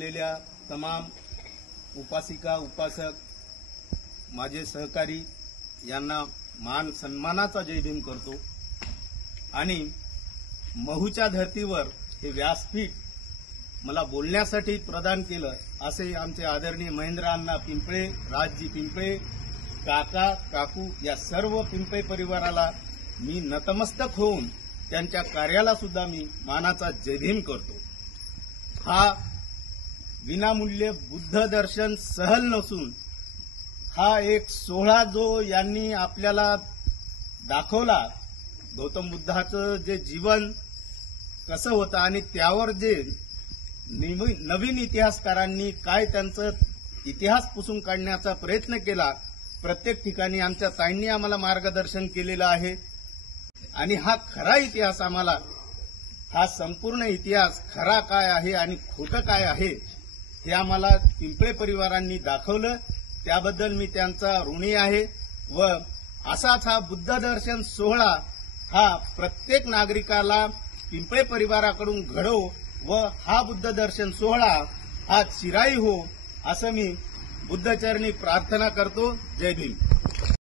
असलेल्या तमाम उपासिका उपासक माझे सहकारी यांना मान सन्मानाचा जय भीम करतो आणि महूच्या धर्तीवर हे व्यासपीठ मला बोलण्यासाठी प्रदान केलं असे आमचे आदरणीय महेंद्र अण्णा पिंपळे, राजजी पिंपळे, काका काकू या सर्व पिंपळे परिवाराला मी नतमस्तक होऊन त्यांच्या कार्याला सुद्धा मी मानाचा जय भीम करतो। हा विनामूल्य बुद्ध दर्शन सहल नसून हा एक सोहळा जो यांनी आपल्याला दाखवला, गौतम बुद्धाचं जे जीवन कसं होतं आणि त्यावर जे नवीन इतिहासकारांनी काय त्यांचा इतिहास पुसून काढण्याचा प्रयत्न केला, प्रत्येक ठिकाणी आमच्या ताईंनी आम्हाला मार्गदर्शन केलेलं आहे आणि हा खरा इतिहास आम्हाला, हा संपूर्ण इतिहास खरा काय आहे आणि खोटं काय आहे हे आम्हाला पिंपळे परिवारांनी दाखवलं। त्याबद्दल मी त्यांचा ऋणी आहे व असाच हा बुद्ध दर्शन सोहळा हा प्रत्येक नागरिकाला पिंपळे परिवाराकडून घडो व हा बुद्ध दर्शन सोहळा हा चिराई हो असं मी बुद्धचरणी प्रार्थना करतो। जय भीम।